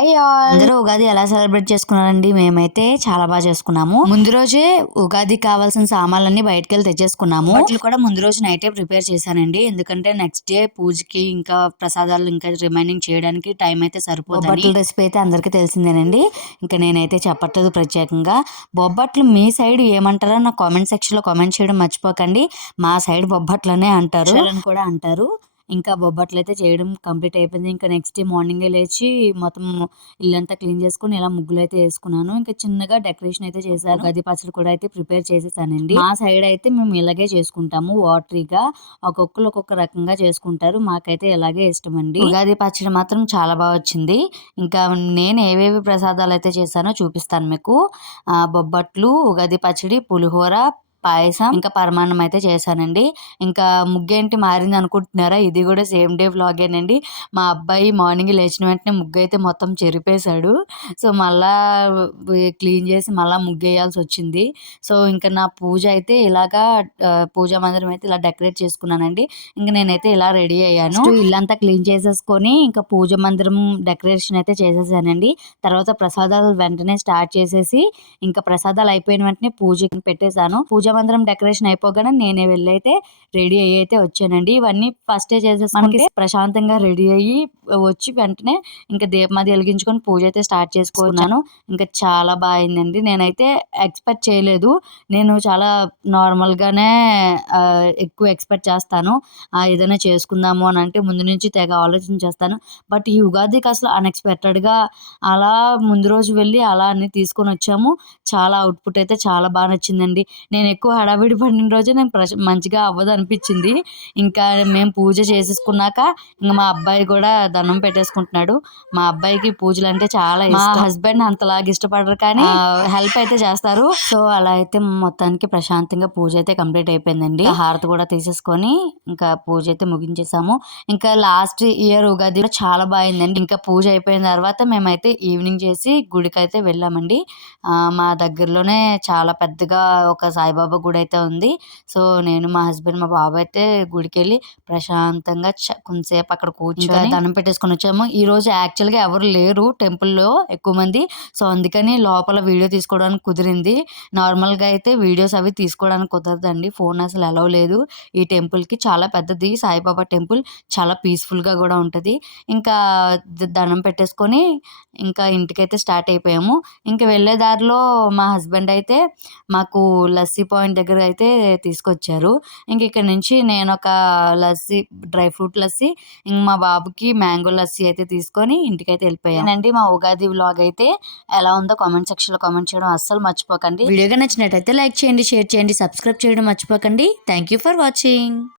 Hi all, అందరూ ఉగాది ఎలా celebrate చేసుకున్నారండి? మేమైతే చాలా బాగా చేసుకున్నాము. ముందు రోజే ఉగాది కావాల్సిన సామాన్లన్నీ బయటకు వెళ్ళి తెచ్చేసుకున్నాము. బట్టలు కూడా ముందు రోజు నైటే ప్రిపేర్ చేశానండి, ఎందుకంటే నెక్స్ట్ డే పూజకి ఇంకా ప్రసాదాలు ఇంకా రిమైనింగ్ చేయడానికి టైం అయితే సరిపోతుంది. బొబ్బట్ల రెసిపీ అయితే అందరికీ తెలిసిందేనండి, ఇంకా నేనైతే చెప్పట్లేదు ప్రత్యేకంగా. బొబ్బట్లు మీ సైడ్ ఏమంటారో నా కామెంట్ సెక్షన్ లో కామెంట్ చేయడం మర్చిపోకండి. మా సైడ్ బొబ్బట్లనే అంటారు కూడా అంటారు. ఇంకా బొబ్బట్లు అయితే చేయడం కంప్లీట్ అయిపోయింది. ఇంకా నెక్స్ట్ డే మార్నింగే లేచి మొత్తం ఇల్లంతా క్లీన్ చేసుకుని ఇలా ముగ్గులు అయితే వేసుకున్నాను. ఇంకా చిన్నగా డెకరేషన్ అయితే చేశాను. గది పచ్చడి కూడా అయితే ప్రిపేర్ చేసేసానండి. మా సైడ్ అయితే మేము ఇలాగే చేసుకుంటాము, వాటరీగా. ఒక్కొక్కరు ఒక్కొక్క రకంగా చేసుకుంటారు, మాకైతే ఇలాగే ఇష్టం అండి. ఉగాది పచ్చడి మాత్రం చాలా బాగా వచ్చింది. ఇంకా నేను ఏవేవి ప్రసాదాలు అయితే చేశానో చూపిస్తాను మీకు. బొబ్బట్లు, ఉగాది పచ్చడి, పులిహోర, పాయసం, ఇంకా పరమాన్నం అయితే చేశానండి. ఇంకా ముగ్గేంటి మారింది అనుకుంటున్నారా? ఇది కూడా సేమ్ డే వ్లాగేనండి. మా అబ్బాయి మార్నింగ్ లేచిన వెంటనే ముగ్గు అయితే మొత్తం చెరిపేశాడు. సో మళ్ళా క్లీన్ చేసి మళ్ళా ముగ్గేయాల్సి వచ్చింది. సో ఇంకా నా పూజ అయితే ఇలాగా పూజా మందిరం అయితే ఇలా డెకరేట్ చేసుకున్నానండి. ఇంకా నేనైతే ఇలా రెడీ అయ్యాను. ఇల్లంతా క్లీన్ చేసేసుకొని ఇంకా పూజ మందిరం డెకరేషన్ అయితే చేసేసానండి. తర్వాత ప్రసాదాలు వెంటనే స్టార్ట్ చేసేసి ఇంకా ప్రసాదాలు అయిపోయిన వెంటనే పూజకి పెట్టేశాను. పూజ మందిరం డెకరేషన్ అయిపోగానే నేనే వెళ్ళి అయితే రెడీ అయ్యి అయితే వచ్చానండి. ఇవన్నీ ఫస్టే చేసేసుకుంటే ప్రశాంతంగా రెడీ అయ్యి వచ్చి వెంటనే ఇంకా దీపమాది వెలిగించుకొని పూజ అయితే స్టార్ట్ చేసుకున్నాను. ఇంకా చాలా బాగా అయిందండి. నేనైతే ఎక్స్పెక్ట్ చేయలేదు. నేను చాలా నార్మల్ గానే ఎక్కువ ఎక్స్పెక్ట్ చేస్తాను. ఏదైనా చేసుకుందాము అని అంటే ముందు నుంచి తెగ ఆలోచించేస్తాను. బట్ ఈ ఉగాదికి అసలు అన్ఎక్స్పెక్టెడ్ గా అలా ముందు రోజు వెళ్ళి అలా అన్ని తీసుకొని వచ్చాము. చాలా అవుట్పుట్ అయితే చాలా బాగా నచ్చిందండి. నేను ఎక్కువ హడావిడి పడిన రోజే నేను మంచిగా అవ్వదు అనిపించింది. ఇంకా మేము పూజ చేసేసుకున్నాక ఇంకా మా అబ్బాయి కూడా దండం పెట్టేసుకుంటున్నాడు. మా అబ్బాయికి పూజలు అంటే చాలా ఇష్టం. మా హస్బెండ్ అంతలాగా ఇష్టపడరు, కానీ హెల్ప్ అయితే చేస్తారు. సో అలా అయితే మొత్తానికి ప్రశాంతంగా పూజ అయితే కంప్లీట్ అయిపోయిందండి. హారతి కూడా తీసేసుకొని ఇంకా పూజ అయితే ముగించేసాము. ఇంకా లాస్ట్ ఇయర్ ఉగాది చాలా బాగుందండి. ఇంకా పూజ అయిపోయిన తర్వాత మేమైతే ఈవినింగ్ చేసి గుడికి అయితే వెళ్ళామండి. మా దగ్గరలోనే చాలా పెద్దగా ఒక సాయిబాబా గుడి అయితే ఉంది. సో నేను, మా హస్బెండ్, మా బాబు అయితే గుడికి వెళ్ళి ప్రశాంతంగా కొంతసేపు అక్కడ కూర్చొని దండం పెట్టేసుకొని వచ్చాము. ఈ రోజు యాక్చువల్గా ఎవరు లేరు టెంపుల్లో ఎక్కువ మంది. సో అందుకని లోపల వీడియో తీసుకోవడానికి కుదిరింది. నార్మల్గా అయితే వీడియోస్ అవి తీసుకోవడానికి కుదరదండి, ఫోన్ అసలు అలౌ లేదు. ఈ టెంపుల్కి చాలా పెద్దది సాయిబాబా టెంపుల్, చాలా పీస్ఫుల్గా కూడా ఉంటుంది. ఇంకా దండం పెట్టేసుకొని ఇంకా ఇంటికైతే స్టార్ట్ అయిపోయాము. ఇంకా వెళ్ళే దారిలో మా హస్బెండ్ అయితే మాకు లస్సీ పాయింట్ దగ్గర అయితే తీసుకొచ్చారు. ఇంక ఇక్కడ నుంచి నేను ఒక లస్సీ, డ్రై ఫ్రూట్ లస్సీ, ఇంక మా బాబుకి మ్యాంగో లస్సీ అయితే తీసుకొని ఇంటికైతే వెళ్ళిపోయానండి. మా ఉగాది వ్లాగ్ అయితే ఎలా ఉందో కామెంట్ సెక్షన్ లో కామెంట్ చేయడం అస్సలు మర్చిపోకండి. వీడియోగా నచ్చినట్టయితే లైక్ చేయండి, షేర్ చేయండి, సబ్స్క్రైబ్ చేయడం మర్చిపోకండి. Thank you for watching.